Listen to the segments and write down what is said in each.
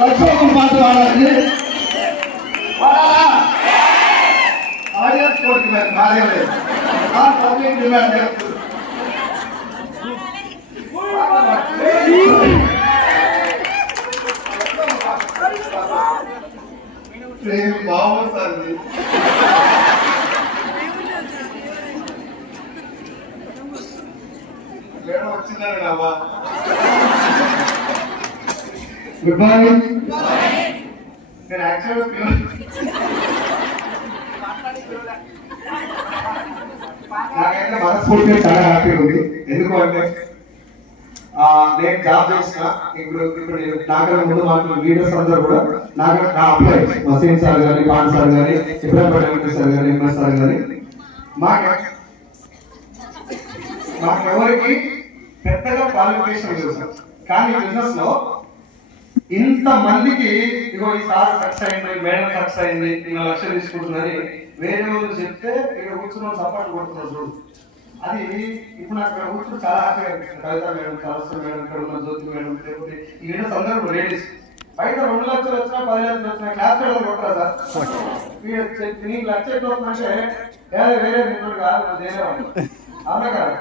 లక్ష్మణ పాట వాడాలి వాడాలా ఆడియన్స్ కోరిక మీద కార్యాలయం పబ్లిక్ డిమాండ్ చేస్తుంది బాగుంది సార్ మేడం వచ్చిందండి అవ్వా గుడ్ మార్నింగ్ నేను యాక్చువల్గా నాకైతే మనస్ఫూర్తిగా చాలా హ్యాపీగా ఉంది. ఎందుకు అంటే నేను జాబ్ చేసిన ఇప్పుడు నాకన్నా ముందు మాట్లాడిన లీడర్స్ అందరూ కూడా నాకు నా అప్లై వసీం సార్ గారి పాన్ సార్ గారి ఇబ్రాహిం పటేల్ సార్ గారి ఎంఎస్ సార్ గారి మాకెవరికి పెద్దగా క్వాలిఫికేషన్ లేదు సార్. కానీ బిజినెస్ లో ఇంత మందికి ఇగో ఈ సార్ సక్సెస్ అయింది మేడం సక్సెస్ అయింది ఇంకా లక్ష్యం తీసుకుంటున్నది వేరే వాళ్ళు చెప్తే ఇక్కడ కూర్చున్న సపోర్ట్ కొడుతున్నారు చూడు. అది ఇప్పుడు నాకు ఇక్కడ కూర్చుని చాలా హ్యాపీగా అనిపిస్తుంది. కవిత మేడం సరస్వతి మేడం ఇక్కడ ఉన్న జ్యోతి మేడం లేకపోతే ఈ లీడర్స్ అందరూ లేడీస్ బయట 2 లక్షలు వచ్చినా 10 లక్షలు వచ్చినా క్లాస్ మేడం కొట్టరా సార్ నీకు లక్ష ఎట్లా వస్తుందంటే వేరే నిన్ను కాదు చేసేవాడు అవునా కదా.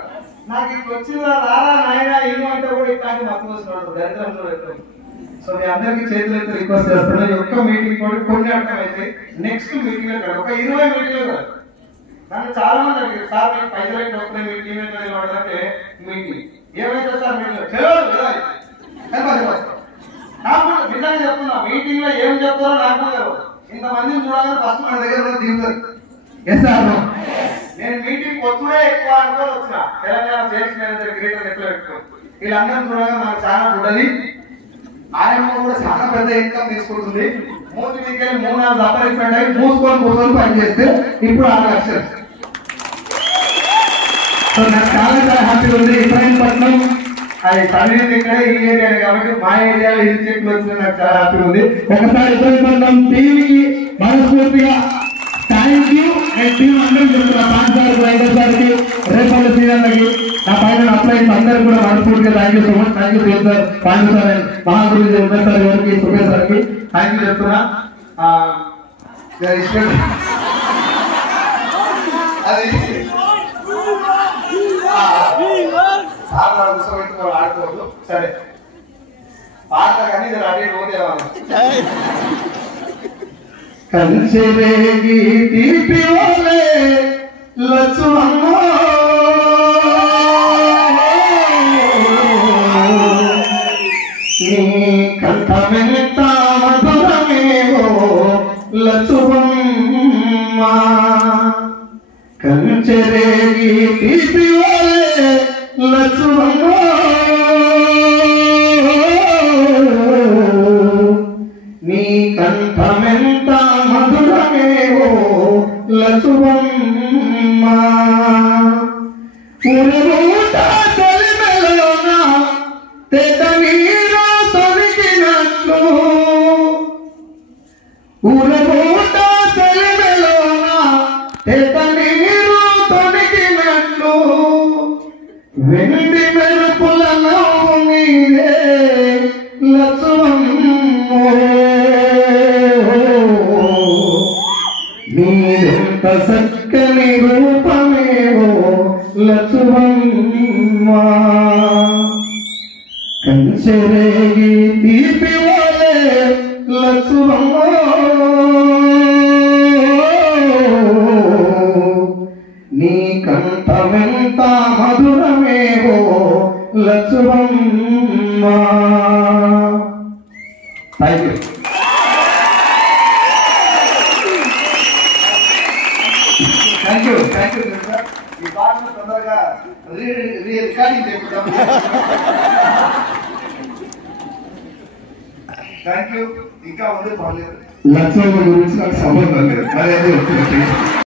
నాకు ఇప్పుడు వచ్చిన రారా నాయన ఏమో అంటే కూడా ఇట్లాంటి మత్తు వస్తున్నాడు దరిద్రంలో పెట్టారు. సో మీ అందరికి చేతులు అయితే రిక్వెస్ట్ చేస్తున్నాను ఒక్క మీటింగ్ కూడా కొన్ని అర్థమైతే నెక్స్ట్ మీటింగ్ లో ఒక 20 మీటింగ్ లో నన్ను చాలా మంది అడిగారు సార్ మీకు పైసలు అయితే ఒక్కరే మీటింగ్ అంటే మీటింగ్ ఏమైతే సార్ మీటింగ్ నాకు నిజంగా చెప్తున్నా మీటింగ్ లో ఏం చెప్తారో నాకు తెలియదు. ఇంతమందిని చూడాలని ఫస్ట్ మన దగ్గర దిగుతారు. ఎస్ సార్ నేను మీటింగ్ వచ్చుడే ఎక్కువ అనుకోని వచ్చిన తెలంగాణ సేల్స్ మేనేజర్ గ్రేటర్ ఎట్లా పెట్టుకోండి వీళ్ళందరూ చూడగా మనకు చాలా గుడ్డది. ఆయన కూడా చాలా పెద్ద ఇన్కమ్ తీసుకుంటుంది. 3 వీకెళ్ళి 3-4 సంపాదించినట్టు అయి మూసుకొని కూర్చొని పని చేస్తే ఇప్పుడు 6 లక్షలు. సో నాకు చాలా చాలా హ్యాపీగా ఉంది. ఇబ్రాహీంపట్నం అది చదివింది ఇక్కడ ఈ ఏరియా కాబట్టి మా ఏరియాలో ఇది చెట్లు వచ్చింది నాకు చాలా హ్యాపీగా ఉంది. ఒకసారి ఇబ్రాహీంపట్నం టీవీకి మనస్ఫూర్తిగా థ్యాంక్ యూ. నేను టీం అందరూ చెప్తున్నా పాన్ సార్ రైడర్ సార్కి రేపల్లి శ్రీరామ్కి నా పైన అప్లైన్స్ అందరూ కూడా మనస్ఫూర్తిగా thank you so much. Thank you same sir Pandu sir and Mahaguru Umesh sir గారికి సుఖేష్ సార్కి థ్యాంక్ యూ చెప్తున్నా. అది సార్ ఆడుకోవద్దు సరే పాడతారు కానీ ఇది అడిగి పోతేవాళ్ళు కంచెరేగి తీపి వలే లచ్చువమ్మ నీ కంఠమెంత మధురమేవో లచ్చువమ్మ కంచెరేగి తీపి వలే లచ్చువమ్మ నీ కంఠమెంత మధురమేవో లచ్చువమ్మ ఉరుట తొలిమెలోన తెత నీరు తొలికినట్లు ఉరుట తొలిమెలోన తెత నీరు తొలికినట్లు వెండి మెరుపుల నవ్వు నీవే లచ్చువమ్మ నీరెంత చక్కని రూపమేవో లచ్చువమ్మ కంచెరేగి తీపి వలే లచ్చువమ్మ నీ కంఠమెంత మధురమేవో Lachchuvamma. Thank you. Thank you sir. ఈ పాటను తొందరగా రికార్డింగ్ చేద్దాం. Thank you. ఇంకా ఉంది పర్లేదు లక్ష్మణ గురించి నాకు సంబంధం లేదు.